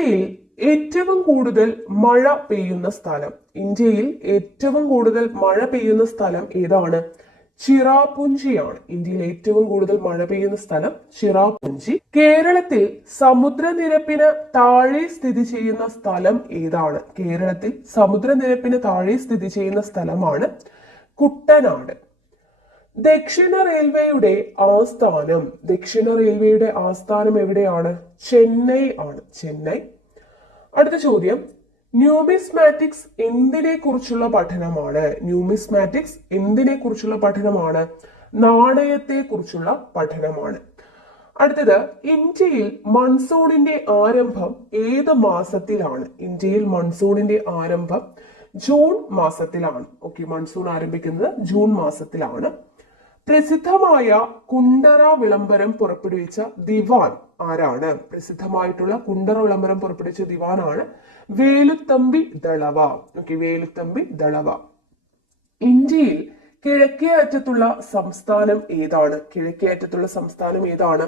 ഇന്ത്യയിൽ ഏറ്റവും കൂടുതൽ മഴ പെയ്യുന്ന സ്ഥലം. ഇന്ത്യയിൽ ഏറ്റവും കൂടുതൽ മഴ പെയ്യുന്ന സ്ഥലം ഏതാണ്? ചിറാപുഞ്ചിയാണ്. ഇന്ത്യയിൽ ഏറ്റവും കൂടുതൽ മഴ പെയ്യുന്ന സ്ഥലം ചിറാപുഞ്ചി. കേരളത്തിൽ സമുദ്രനിരപ്പിന് താഴെ സ്ഥിതി ചെയ്യുന്ന സ്ഥലം ഏതാണ്? കേരളത്തിൽ സമുദ്രനിരപ്പിന് താഴെ സ്ഥിതി ചെയ്യുന്ന സ്ഥലമാണ് കുട്ടനാട്. ദക്ഷിണ റെയിൽവേയുടെ ആസ്ഥാനം എവിടെയാണ്? ചെന്നൈ ആണ്. ചെന്നൈ. അടുത്ത ചോദ്യം, ന്യൂമിസ്മാറ്റിക്സ് എന്തിനെ കുറിച്ചുള്ള പഠനമാണ്? ന്യൂമിസ്മാറ്റിക്സ് എന്തിനെ കുറിച്ചുള്ള പഠനമാണ്? നാണയത്തെ കുറിച്ചുള്ള പഠനമാണ്. അടുത്തത്, ഇന്ത്യയിൽ മൺസൂണിന്റെ ആരംഭം ഏത് മാസത്തിലാണ്? ഇന്ത്യയിൽ മൺസൂണിന്റെ ആരംഭം ജൂൺ മാസത്തിലാണ്. ഓക്കെ, മൺസൂൺ ആരംഭിക്കുന്നത് ജൂൺ മാസത്തിലാണ്. പ്രസിദ്ധമായ കുണ്ടറ വിളംബരം പുറപ്പെടുവിച്ച ദിവാൻ ആരാണ്? പ്രസിദ്ധമായിട്ടുള്ള കുണ്ടറ വിളംബരം പുറപ്പെടുവിച്ച ദിവാനാണ് വേലുത്തമ്പി ദളവ. ഓക്കെ, വേലുത്തമ്പി ദളവ. ഇന്ത്യയിൽ കിഴക്കേ അറ്റത്തുള്ള സംസ്ഥാനം ഏതാണ്? കിഴക്കേ അറ്റത്തുള്ള സംസ്ഥാനം ഏതാണ്?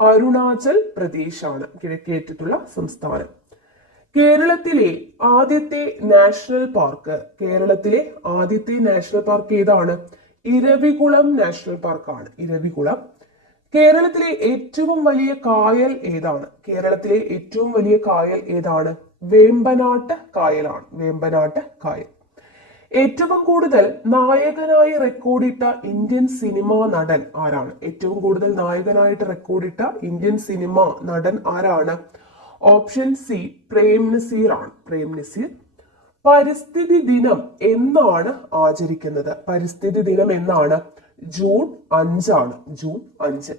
അരുണാചൽ പ്രദേശ് ആണ് കിഴക്കേ അറ്റത്തുള്ള സംസ്ഥാനം. കേരളത്തിലെ ആദ്യത്തെ നാഷണൽ പാർക്ക്. കേരളത്തിലെ ആദ്യത്തെ നാഷണൽ പാർക്ക് ഏതാണ്? ഇരവികുളം നാഷണൽ പാർക്കാണ്. ഇരവികുളം. കേരളത്തിലെ ഏറ്റവും വലിയ കായൽ ഏതാണ്? കേരളത്തിലെ ഏറ്റവും വലിയ കായൽ ഏതാണ്? വേമ്പനാട്ട് കായലാണ്. വേമ്പനാട്ട് കായൽ. ഏറ്റവും കൂടുതൽ നായകനായി റെക്കോർഡിട്ട ഇന്ത്യൻ സിനിമാ നടൻ ആരാണ്? ഏറ്റവും കൂടുതൽ നായകനായിട്ട് റെക്കോർഡിട്ട ഇന്ത്യൻ സിനിമാ നടൻ ആരാണ്? ഓപ്ഷൻ സി പ്രേം നസീർ ആണ്. പ്രേം നസീർ. പരിസ്ഥിതി ദിനം എന്നാണ് ആചരിക്കുന്നത്? പരിസ്ഥിതി ദിനം എന്നാണ്? ജൂൺ 5 ആണ്. ജൂൺ 5.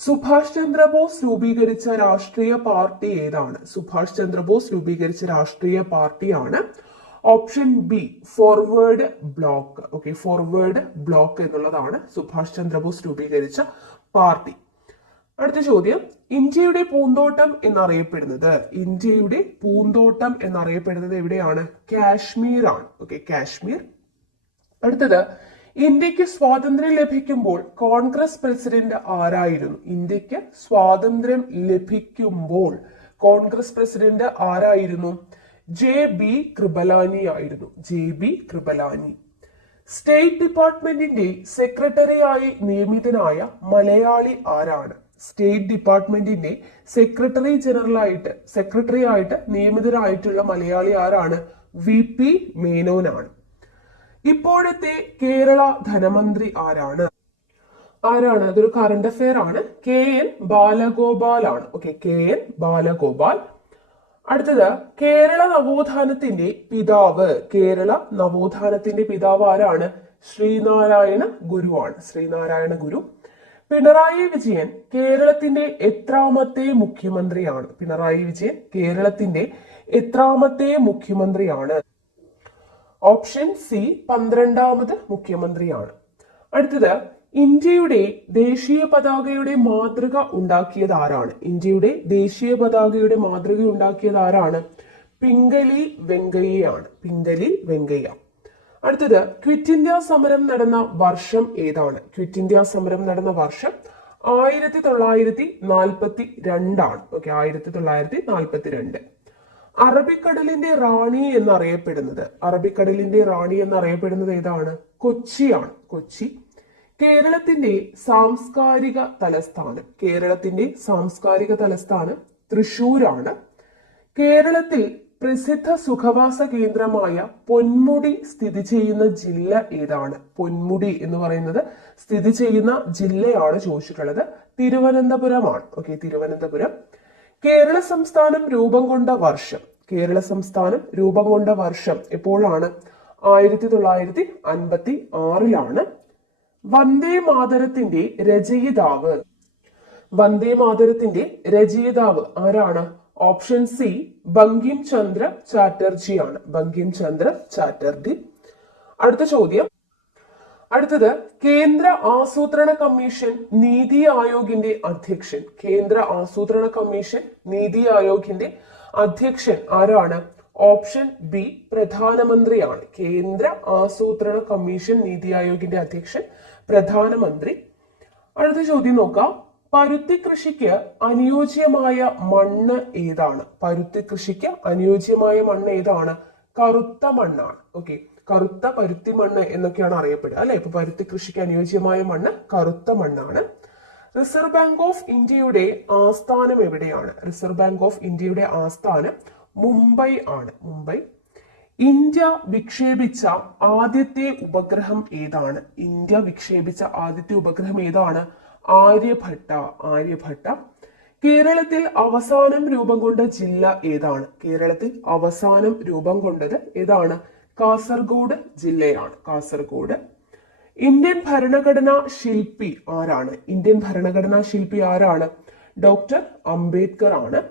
സുഭാഷ് ചന്ദ്രബോസ് രൂപീകരിച്ച രാഷ്ട്രീയ പാർട്ടി ഏതാണ്? സുഭാഷ് ചന്ദ്രബോസ് രൂപീകരിച്ച രാഷ്ട്രീയ പാർട്ടിയാണ് option B forward block. Okay, forward block എന്നുള്ളതാണ് സുഭാഷ് ചന്ദ്രബോസ് രൂപീകരിച്ച പാർട്ടി. അടുത്ത ചോദ്യം, ഇന്ത്യയുടെ പൂന്തോട്ടം എന്നറിയപ്പെടുന്നത് എവിടെയാണ്? കാശ്മീർ ആണ്. ഓക്കെ, കാശ്മീർ. അടുത്തത്, ഇന്ത്യക്ക് സ്വാതന്ത്ര്യം ലഭിക്കുമ്പോൾ കോൺഗ്രസ് പ്രസിഡന്റ് ആരായിരുന്നു? ഇന്ത്യക്ക് സ്വാതന്ത്ര്യം ലഭിക്കുമ്പോൾ കോൺഗ്രസ് പ്രസിഡന്റ് ആരായിരുന്നു? JB കൃപലാനി ആയിരുന്നു. JB കൃപലാനി. സ്റ്റേറ്റ് ഡിപ്പാർട്ട്മെന്റിന്റെ സെക്രട്ടറിയായി നിയമിതനായ മലയാളി ആരാണ്? സ്റ്റേറ്റ് ഡിപ്പാർട്ട്മെന്റിന്റെ സെക്രട്ടറി ആയിട്ട് നിയമിതരായിട്ടുള്ള മലയാളി ആരാണ്? VP മേനോനാണ്. ഇപ്പോഴത്തെ കേരള ധനമന്ത്രി ആരാണ്? അതൊരു കറണ്ട് അഫെയർ ആണ്. KN ബാലഗോപാൽ ആണ്. Okay, KN Balagopal. അടുത്തത്, കേരള നവോത്ഥാനത്തിന്റെ പിതാവ് ആരാണ്? ശ്രീനാരായണ ഗുരുവാണ്. ശ്രീനാരായണ ഗുരു. പിണറായി വിജയൻ കേരളത്തിന്റെ എത്രാമത്തെ മുഖ്യമന്ത്രിയാണ്? പിണറായി വിജയൻ കേരളത്തിന്റെ എത്രാമത്തെ മുഖ്യമന്ത്രിയാണ്? ഓപ്ഷൻ സി 12ാമത് മുഖ്യമന്ത്രിയാണ്. അടുത്തത്, ഇന്ത്യയുടെ ദേശീയ പതാകയുടെ മാതൃക ഉണ്ടാക്കിയത് ആരാണ്? ഇന്ത്യയുടെ ദേശീയ പതാകയുടെ മാതൃക ഉണ്ടാക്കിയത് ആരാണ്? പിംഗലി വെങ്കയ്യയാണ്. പിംഗലി വെങ്കയ്യ. അടുത്തത്, ക്വിറ്റ് ഇന്ത്യ സമരം നടന്ന വർഷം ഏതാണ്? ക്വിറ്റ് ഇന്ത്യ സമരം നടന്ന വർഷം 1942 ആണ്. ഓക്കെ, 1942. അറബിക്കടലിന്റെ റാണി എന്നറിയപ്പെടുന്നത് ഏതാണ്? കൊച്ചിയാണ്. കൊച്ചി. കേരളത്തിന്റെ സാംസ്കാരിക തലസ്ഥാനം തൃശൂരാണ്. കേരളത്തിൽ പ്രസിദ്ധ സുഖവാസ കേന്ദ്രമായ പൊന്മുടി സ്ഥിതി ചെയ്യുന്ന ജില്ല ഏതാണ്? പൊന്മുടി എന്ന് പറയുന്നത് സ്ഥിതി ചെയ്യുന്ന ജില്ലയാണ് ചോദിച്ചിട്ടുള്ളത്. തിരുവനന്തപുരമാണ്. ഓക്കെ, തിരുവനന്തപുരം. കേരള സംസ്ഥാനം രൂപം കൊണ്ട വർഷം എപ്പോഴാണ്? 1956 വന്ദേ മാതരത്തിന്റെ രചയിതാവ് ആരാണ്? ഓപ്ഷൻ സി ബങ്കിം ചന്ദ്ര ചാറ്റർജി ആണ്. ബങ്കിം ചന്ദ്ര ചാറ്റർജി. അടുത്ത ചോദ്യം, അടുത്തത്, കേന്ദ്ര ആസൂത്രണ കമ്മീഷൻ നീതി ആയോഗിന്റെ അധ്യക്ഷൻ ആരാണ്? ഓപ്ഷൻ ബി പ്രധാനമന്ത്രിയാണ്. കേന്ദ്ര ആസൂത്രണ കമ്മീഷൻ നീതി ആയോഗിന്റെ അധ്യക്ഷൻ പ്രധാനമന്ത്രി. അടുത്ത ചോദ്യം നോക്കാം, പരുത്തി കൃഷിക്ക് അനുയോജ്യമായ മണ്ണ് ഏതാണ്? പരുത്തി കൃഷിക്ക് അനുയോജ്യമായ മണ്ണ് ഏതാണ്? കറുത്ത മണ്ണാണ്. ഓക്കെ, കറുത്ത പരുത്തി മണ്ണ് എന്നൊക്കെയാണ് അറിയപ്പെടുക അല്ലെ. ഇപ്പൊ പരുത്തി കൃഷിക്ക് അനുയോജ്യമായ മണ്ണ് കറുത്ത മണ്ണാണ്. റിസർവ് ബാങ്ക് ഓഫ് ഇന്ത്യയുടെ ആസ്ഥാനം എവിടെയാണ്? റിസർവ് ബാങ്ക് ഓഫ് ഇന്ത്യയുടെ ആസ്ഥാനം മുംബൈ ആണ്. മുംബൈ. ഇന്ത്യ വിക്ഷേപിച്ച ആദ്യത്തെ ഉപഗ്രഹം ഏതാണ്? ഇന്ത്യ വിക്ഷേപിച്ച ആദ്യത്തെ ഉപഗ്രഹം ഏതാണ്? ആര്യഭട്ട. ആര്യഭട്ട. കേരളത്തിൽ അവസാനം രൂപം കൊണ്ട ജില്ല ഏതാണ്? കേരളത്തിൽ അവസാനം രൂപം കൊണ്ടത് ഏതാണ്? കാസർഗോഡ് ജില്ലയാണ്. കാസർഗോഡ്. ഇന്ത്യൻ ഭരണഘടനാ ശില്പി ആരാണ്? ഇന്ത്യൻ ഭരണഘടനാ ശില്പി ആരാണ്? ഡോക്ടർ അംബേദ്കർ ആണ്.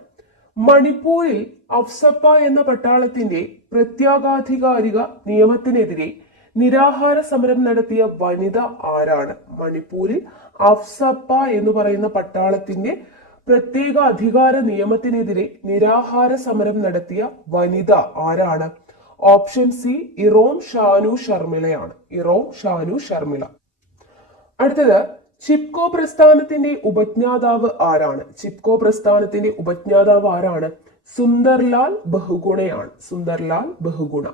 മണിപ്പൂരിൽ അഫ്സപ്പ എന്ന പട്ടാളത്തിന്റെ പ്രത്യേകാധികാരിക നിയമത്തിനെതിരെ നിരാഹാര സമരം നടത്തിയ വനിത ആരാണ്? മണിപ്പൂരിൽ അഫ്സപ്പ എന്ന് പറയുന്ന പട്ടാളത്തിന്റെ പ്രത്യേക അധികാര നിയമത്തിനെതിരെ നിരാഹാര സമരം നടത്തിയ വനിത ആരാണ്? ഓപ്ഷൻ സി ഇറോം ഷാനു ശർമിളയാണ്. ഇറോം ഷാനു ശർമിള. അടുത്തത്, ചിപ്കോ പ്രസ്ഥാനത്തിന്റെ ഉപജ്ഞാതാവ് ആരാണ്? ചിപ്കോ പ്രസ്ഥാനത്തിന്റെ ഉപജ്ഞാതാവ് ആരാണ്? സുന്ദർലാൽ ബഹുഗുണയാണ്. സുന്ദർലാൽ ബഹുഗുണ.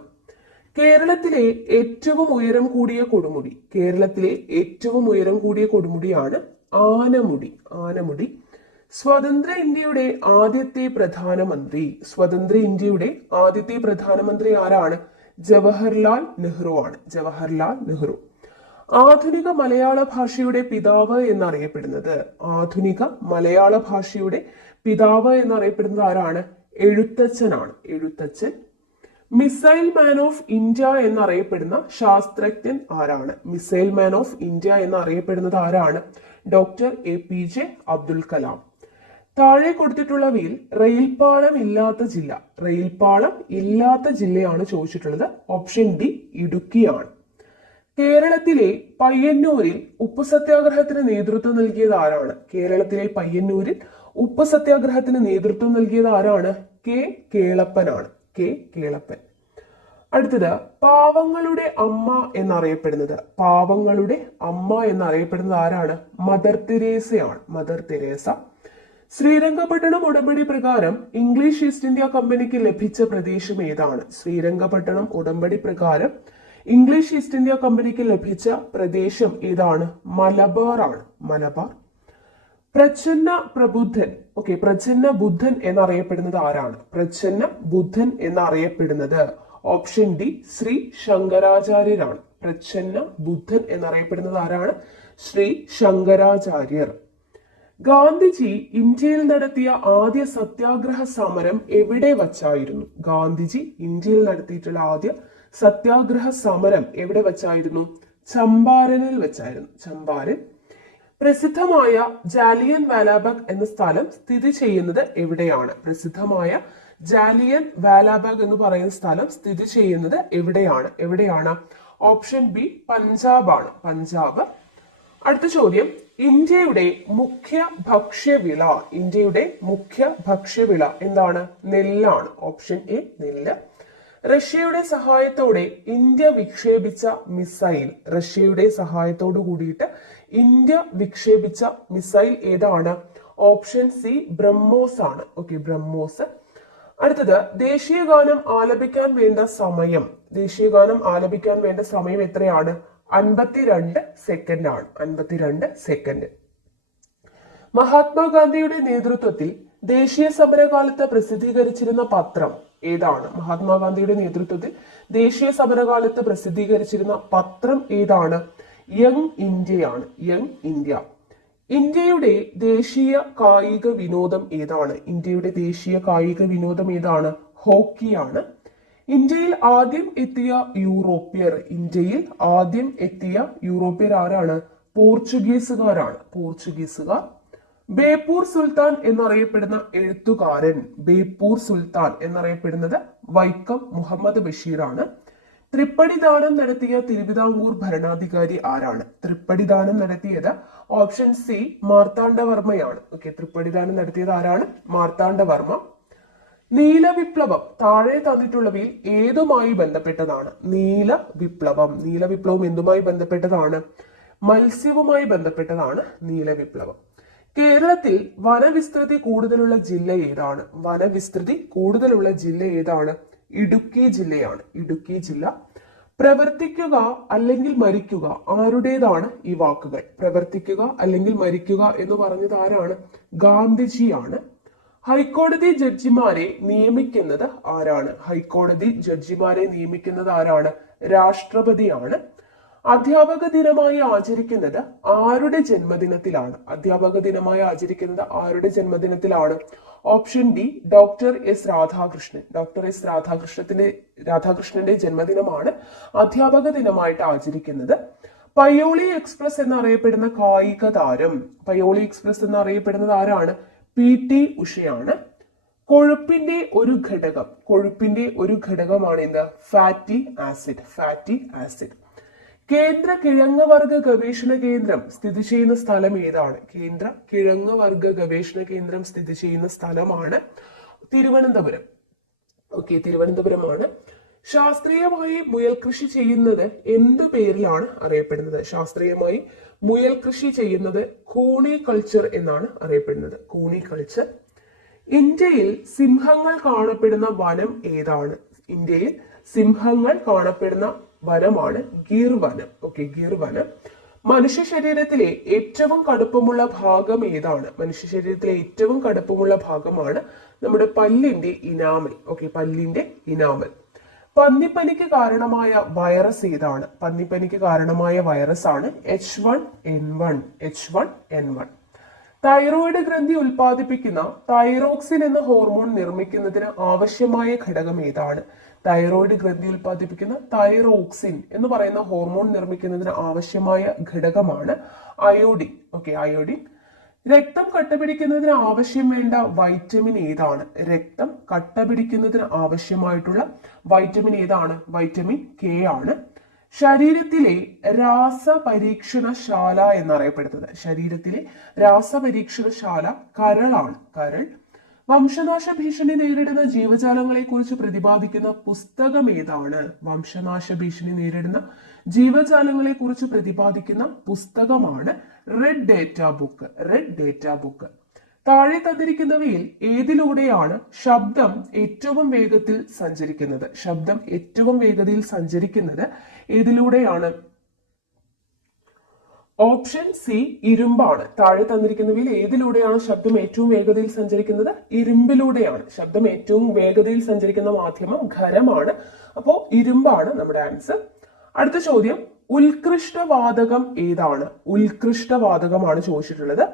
കേരളത്തിലെ ഏറ്റവും ഉയരം കൂടിയ കൊടുമുടി. കേരളത്തിലെ ഏറ്റവും ഉയരം കൂടിയ കൊടുമുടിയാണ് ആനമുടി. ആനമുടി. സ്വതന്ത്ര ഇന്ത്യയുടെ ആദ്യത്തെ പ്രധാനമന്ത്രി. സ്വതന്ത്ര ഇന്ത്യയുടെ ആദ്യത്തെ പ്രധാനമന്ത്രി ആരാണ്? ജവഹർലാൽ നെഹ്റു ആണ്. ജവഹർലാൽ നെഹ്റു. ആധുനിക മലയാള ഭാഷയുടെ പിതാവ് എന്നറിയപ്പെടുന്നത്. ആധുനിക മലയാള ഭാഷയുടെ പിതാവ് എന്നറിയപ്പെടുന്നത് ആരാണ്? എഴുത്തച്ഛനാണ്. Ezhuthachan. Missile man of India എന്നറിയപ്പെടുന്ന ശാസ്ത്രജ്ഞൻ ആരാണ്? മിസൈൽ മാൻ ഓഫ് ഇന്ത്യ എന്നറിയപ്പെടുന്നത് ആരാണ്? Doctor APJ Abdul Kalam. താഴെ കൊടുത്തിട്ടുള്ളവയിൽ റെയിൽപാളം ഇല്ലാത്ത ജില്ല. റെയിൽപാളം ഇല്ലാത്ത ജില്ലയാണ് ചോദിച്ചിട്ടുള്ളത്. ഓപ്ഷൻ ഡി ഇടുക്കിയാണ്. കേരളത്തിലെ പയ്യന്നൂരിൽ ഉപ്പ് സത്യാഗ്രഹത്തിന് നേതൃത്വം നൽകിയത് ആരാണ്? കേരളത്തിലെ പയ്യന്നൂരിൽ ഉപ്പ് സത്യാഗ്രഹത്തിന് നേതൃത്വം നൽകിയത് ആരാണ്? കെ കേളപ്പനാണ്. കെ കേളപ്പൻ. അടുത്തത്, പാവങ്ങളുടെ അമ്മ എന്നറിയപ്പെടുന്നത്. പാവങ്ങളുടെ അമ്മ എന്നറിയപ്പെടുന്നത് ആരാണ്? മദർ തെരേസയാണ്. Mother Teresa. ശ്രീരംഗപട്ടണം ഉടമ്പടി പ്രകാരം ഇംഗ്ലീഷ് ഈസ്റ്റ് ഇന്ത്യ കമ്പനിക്ക് ലഭിച്ച പ്രദേശം ഏതാണ്? ശ്രീരംഗപട്ടണം ഉടമ്പടി പ്രകാരം ഇംഗ്ലീഷ് ഈസ്റ്റ് ഇന്ത്യ കമ്പനിക്ക് ലഭിച്ച പ്രദേശം ഏതാണ്? മലബാർ ആണ്. മലബാർ. പ്രച്ഛന്ന പ്രബുദ്ധൻ. ഓക്കെ, പ്രച്ഛന്ന ബുദ്ധൻ എന്നറിയപ്പെടുന്നത് ആരാണ്? പ്രച്ഛന്ന ബുദ്ധൻ എന്നറിയപ്പെടുന്നത് ഓപ്ഷൻ ഡി ശ്രീ ശങ്കരാചാര്യരാണ്. പ്രച്ഛന്ന ബുദ്ധൻ എന്നറിയപ്പെടുന്നത് ആരാണ്? ശ്രീ ശങ്കരാചാര്യർ. ഗാന്ധിജി ഇന്ത്യയിൽ നടത്തിയ ആദ്യ സത്യാഗ്രഹ സമരം എവിടെ വച്ചായിരുന്നു? ഗാന്ധിജി ഇന്ത്യയിൽ നടത്തിയിട്ടുള്ള ആദ്യ സത്യാഗ്രഹ സമരം എവിടെ വച്ചായിരുന്നു? ചമ്പാരനിൽ വെച്ചായിരുന്നു. ചമ്പാരൻ. പ്രസിദ്ധമായ ജാലിയൻ വാലാബാഗ് എന്ന സ്ഥലം സ്ഥിതി ചെയ്യുന്നത് എവിടെയാണ്? പ്രസിദ്ധമായ ജാലിയൻ വാലാബാഗ് എന്ന് പറയുന്ന സ്ഥലം സ്ഥിതി ചെയ്യുന്നത് എവിടെയാണ്? എവിടെയാണ്? ഓപ്ഷൻ ബി പഞ്ചാബ് ആണ്. പഞ്ചാബ്. അടുത്ത ചോദ്യം, ഇന്ത്യയുടെ മുഖ്യ ഭക്ഷ്യവിള. ഇന്ത്യയുടെ മുഖ്യ ഭക്ഷ്യവിള എന്താണ്? നെല്ലാണ്. ഓപ്ഷൻ എ നെല്ല്. റഷ്യയുടെ സഹായത്തോടെ ഇന്ത്യ വിക്ഷേപിച്ച മിസൈൽ. റഷ്യയുടെ സഹായത്തോടു കൂടിയിട്ട് ഇന്ത്യ വിക്ഷേപിച്ച മിസൈൽ ഏതാണ്? ഓപ്ഷൻ സി ബ്രഹ്മോസ് ആണ്. ഓക്കെ, ബ്രഹ്മോസ്. അടുത്തത്, ദേശീയ ഗാനം ആലപിക്കാൻ വേണ്ട സമയം. ദേശീയ ഗാനം ആലപിക്കാൻ വേണ്ട സമയം എത്രയാണ്? 52 സെക്കൻഡ് ആണ്. 52 സെക്കൻഡ്. മഹാത്മാഗാന്ധിയുടെ നേതൃത്വത്തിൽ ദേശീയ സമരകാലത്ത് പ്രസിദ്ധീകരിച്ചിരുന്ന പത്രം ഏതാണ്? മഹാത്മാഗാന്ധിയുടെ നേതൃത്വത്തിൽ ദേശീയ സമരകാലത്ത് പ്രസിദ്ധീകരിച്ചിരുന്ന പത്രം ഏതാണ്? യങ് ഇന്ത്യയാണ്. Young India. ഇന്ത്യയുടെ ദേശീയ കായിക വിനോദം ഏതാണ്? ഇന്ത്യയുടെ ദേശീയ കായിക വിനോദം ഏതാണ്? ഹോക്കിയാണ്. ഇന്ത്യയിൽ ആദ്യം എത്തിയ യൂറോപ്യർ. ഇന്ത്യയിൽ ആദ്യം എത്തിയ യൂറോപ്യർ ആരാണ്? പോർച്ചുഗീസുകാരാണ്. പോർച്ചുഗീസുകാർ. ബേപ്പൂർ സുൽത്താൻ എന്നറിയപ്പെടുന്ന എഴുത്തുകാരൻ. ബേപ്പൂർ സുൽത്താൻ എന്നറിയപ്പെടുന്നത് വൈക്കം മുഹമ്മദ് ബഷീറാണ്. തൃപ്പടിദാനം നടത്തിയ തിരുവിതാംകൂർ ഭരണാധികാരി ആരാണ്? തൃപ്പടിദാനം നടത്തിയത് ഓപ്ഷൻ സി മാർത്താണ്ഡവർമ്മയാണ്. ഓക്കെ, തൃപ്പടിദാനം നടത്തിയത് ആരാണ്? മാർത്താണ്ഡവർമ്മ. നീല വിപ്ലവം താഴെ തന്നിട്ടുള്ളവയിൽ ഏതുമായി ബന്ധപ്പെട്ടതാണ്? നീല വിപ്ലവം. നീല വിപ്ലവം എന്തുമായി ബന്ധപ്പെട്ടതാണ്? മത്സ്യവുമായി ബന്ധപ്പെട്ടതാണ് നീല വിപ്ലവം. കേരളത്തിൽ വനവിസ്തൃതി കൂടുതലുള്ള ജില്ല ഏതാണ്? വനവിസ്തൃതി കൂടുതലുള്ള ജില്ല ഏതാണ്? ഇടുക്കി ജില്ലയാണ്. ഇടുക്കി ജില്ല. പ്രവർത്തിക്കുക അല്ലെങ്കിൽ മരിക്കുക, ആരുടേതാണ് ഈ വാക്കുകൾ? പ്രവർത്തിക്കുക അല്ലെങ്കിൽ മരിക്കുക എന്ന് പറഞ്ഞത് ആരാണ്? ഗാന്ധിജിയാണ്. ഹൈക്കോടതി ജഡ്ജിമാരെ നിയമിക്കുന്നത് ആരാണ്? ഹൈക്കോടതി ജഡ്ജിമാരെ നിയമിക്കുന്നത് ആരാണ്? രാഷ്ട്രപതിയാണ്. അധ്യാപക ദിനമായി ആചരിക്കുന്നത് ആരുടെ ജന്മദിനത്തിലാണ്? അധ്യാപക ദിനമായി ആചരിക്കുന്നത് ആരുടെ ജന്മദിനത്തിലാണ്? Option D, doctor S Radhakrishnan. Doctor S രാധാകൃഷ്ണന്റെ ജന്മദിനമാണ് അധ്യാപക ദിനമായിട്ട് ആചരിക്കുന്നത്. പയ്യോളി എക്സ്പ്രസ് എന്നറിയപ്പെടുന്ന കായിക താരം, പയ്യോളി എക്സ്പ്രസ് എന്നറിയപ്പെടുന്നത് ആരാണ്? PT ഉഷയാണ്. കൊഴുപ്പിന്റെ ഒരു ഘടകമാണ് എന്ത്? Fatty acid. Fatty acid. കേന്ദ്ര കിഴങ്ങ് വർഗ ഗവേഷണ കേന്ദ്രം സ്ഥിതി ചെയ്യുന്ന സ്ഥലം ഏതാണ്? കേന്ദ്ര കിഴങ്ങ് വർഗ ഗവേഷണ കേന്ദ്രം സ്ഥിതി ചെയ്യുന്ന സ്ഥലമാണ് തിരുവനന്തപുരം. ഓക്കെ, തിരുവനന്തപുരമാണ്. ശാസ്ത്രീയമായി മുയൽ കൃഷി ചെയ്യുന്നത് എന്ത് പേരിലാണ് അറിയപ്പെടുന്നത്? ശാസ്ത്രീയമായി മുയൽ കൃഷി ചെയ്യുന്നത് കൂണി കൾച്ചർ എന്നാണ് അറിയപ്പെടുന്നത്. കൂണി കൾച്ചർ. ഇന്ത്യയിൽ സിംഹങ്ങൾ കാണപ്പെടുന്ന വനം ഏതാണ്? ഇന്ത്യയിൽ സിംഹങ്ങൾ കാണപ്പെടുന്ന വനമാണ് ഗിർ വനം. ഓക്കെ, ഗിർ വനം. മനുഷ്യ ശരീരത്തിലെ ഏറ്റവും കടുപ്പമുള്ള ഭാഗം ഏതാണ്? മനുഷ്യ ശരീരത്തിലെ ഏറ്റവും കടുപ്പമുള്ള ഭാഗമാണ് നമ്മുടെ പല്ലിന്റെ ഇനാമൽ. ഓക്കെ, പല്ലിന്റെ ഇനാമൽ. പന്നിപ്പനിക്ക് കാരണമായ വൈറസ് ഏതാണ്? പന്നിപ്പനിക്ക് കാരണമായ വൈറസ് ആണ് H1N1. H1N1. തൈറോയിഡ് ഗ്രന്ഥി ഉൽപ്പാദിപ്പിക്കുന്ന തൈറോക്സിൻ എന്ന ഹോർമോൺ നിർമ്മിക്കുന്നതിന് ആവശ്യമായ ഘടകം ഏതാണ്? തൈറോയിഡ് ഗ്രന്ഥി ഉൽപ്പാദിപ്പിക്കുന്ന തൈറോക്സിൻ എന്ന് പറയുന്ന ഹോർമോൺ നിർമ്മിക്കുന്നതിന് ആവശ്യമായ ഘടകമാണ് അയോഡിൻ. Okay, iodine. രക്തം കട്ടപിടിക്കുന്നതിന് ആവശ്യം വേണ്ട വൈറ്റമിൻ ഏതാണ്? രക്തം കട്ടപിടിക്കുന്നതിന് ആവശ്യമായിട്ടുള്ള വൈറ്റമിൻ ഏതാണ്? വൈറ്റമിൻ K ആണ്. ശരീരത്തിലെ രാസപരീക്ഷണശാല എന്നറിയപ്പെടുന്നത്, ശരീരത്തിലെ രാസപരീക്ഷണശാല കരളാണ്. കരൾ. വംശനാശ ഭീഷണി നേരിടുന്ന ജീവജാലങ്ങളെ കുറിച്ച് പ്രതിപാദിക്കുന്ന പുസ്തകം ഏതാണ്? വംശനാശ ഭീഷണി നേരിടുന്ന ജീവജാലങ്ങളെ കുറിച്ച് പ്രതിപാദിക്കുന്ന പുസ്തകമാണ് red data book. Red data book. താഴെ തന്നിരിക്കുന്നവയിൽ ഏതിലൂടെയാണ് ശബ്ദം ഏറ്റവും വേഗത്തിൽ സഞ്ചരിക്കുന്നത്? ശബ്ദം ഏറ്റവും വേഗതയിൽ സഞ്ചരിക്കുന്നത് ഏതിലൂടെയാണ്? Option C, ഇരുമ്പാണ്. താഴെ തന്നിരിക്കുന്നവയിൽ ഏതിലൂടെയാണ് ശബ്ദം ഏറ്റവും വേഗതയിൽ സഞ്ചരിക്കുന്നത്? ഇരുമ്പിലൂടെയാണ്. ശബ്ദം ഏറ്റവും വേഗതയിൽ സഞ്ചരിക്കുന്ന മാധ്യമം ഖരമാണ്. അപ്പോ ഇരുമ്പാണ് നമ്മുടെ ആൻസർ. അടുത്ത ചോദ്യം, ഉത്കൃഷ്ടവാതകം ഏതാണ്? ഉത്കൃഷ്ടവാതകമാണ് ചോദിച്ചിട്ടുള്ളത്.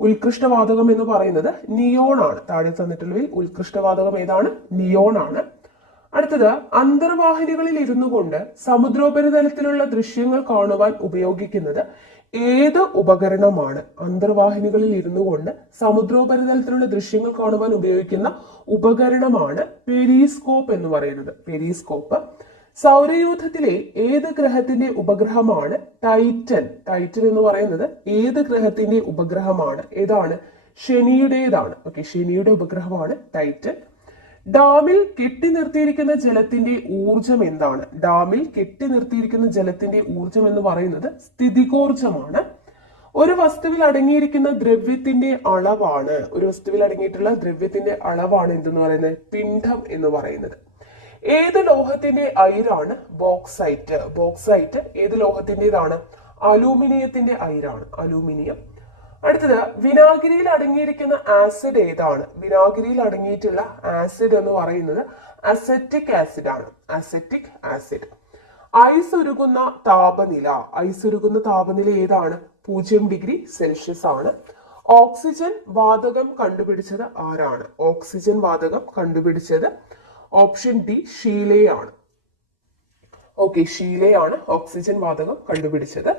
ഉത്കൃഷ്ടവാതകം എന്ന് പറയുന്നത് നിയോൺ ആണ്. താഴെ തന്നിട്ടുള്ളവയിൽ ഉത്കൃഷ്ടവാതകം ഏതാണ്? നിയോൺ ആണ്. അടുത്തത്, അന്തർവാഹിനികളിൽ ഇരുന്നു കൊണ്ട് സമുദ്രോപരിതലത്തിലുള്ള ദൃശ്യങ്ങൾ കാണുവാൻ ഉപയോഗിക്കുന്നത് ഏത് ഉപകരണമാണ്? അന്തർവാഹിനികളിൽ ഇരുന്നു കൊണ്ട് സമുദ്രോപരിതലത്തിലുള്ള ദൃശ്യങ്ങൾ കാണുവാൻ ഉപയോഗിക്കുന്ന ഉപകരണമാണ് പെരിസ്കോപ്പ് എന്ന് പറയുന്നത്. പെരിസ്കോപ്പ്. സൗരയൂഥത്തിലെ ഏത് ഗ്രഹത്തിന്റെ ഉപഗ്രഹമാണ് ടൈറ്റൻ? ടൈറ്റൻ എന്ന് പറയുന്നത് ഏത് ഗ്രഹത്തിന്റെ ഉപഗ്രഹമാണ്? ഏതാണ്? ശനിയുടേതാണ്. ഓക്കെ, ശനിയുടെ ഉപഗ്രഹമാണ് ടൈറ്റൻ. ഡാമിൽ കെട്ടി നിർത്തിയിരിക്കുന്ന ജലത്തിന്റെ ഊർജം എന്താണ്? ഡാമിൽ കെട്ടി നിർത്തിയിരിക്കുന്ന ജലത്തിന്റെ ഊർജം എന്ന് പറയുന്നത് സ്ഥിതികോർജമാണ്. ഒരു വസ്തുവിൽ അടങ്ങിയിരിക്കുന്ന ദ്രവ്യത്തിന്റെ അളവാണ്, ഒരു വസ്തുവിൽ അടങ്ങിയിട്ടുള്ള ദ്രവ്യത്തിന്റെ അളവാണ് എന്തെന്ന് പറയുന്നത്? പിണ്ഡം എന്ന് പറയുന്നത്. ഏത് ലോഹത്തിന്റെ അയിരാണ് ബോക്സൈറ്റ്? ബോക്സൈറ്റ് ഏത് ലോഹത്തിന്റേതാണ്? അലൂമിനിയത്തിന്റെ അയിരാണ്, അലൂമിനിയം. അടുത്തത്, വിനാഗിരിയിൽ അടങ്ങിയിരിക്കുന്ന ആസിഡ് ഏതാണ്? വിനാഗിരിയിൽ അടങ്ങിയിട്ടുള്ള ആസിഡ് എന്ന് പറയുന്നത് അസറ്റിക് ആസിഡ് ആണ്. Acetic acid. ഐസ് ഉരുകുന്ന താപനില, ഐസ് ഉരുകുന്ന താപനില ഏതാണ്? 0 ഡിഗ്രി സെൽഷ്യസ് ആണ്. ഓക്സിജൻ വാതകം കണ്ടുപിടിച്ചത് ആരാണ്? ഓക്സിജൻ വാതകം കണ്ടുപിടിച്ചത് ഓപ്ഷൻ ഡി, ഷീലയാണ്. ഓക്കെ, ഷീലയാണ് ഓക്സിജൻ വാതകം കണ്ടുപിടിച്ചത്.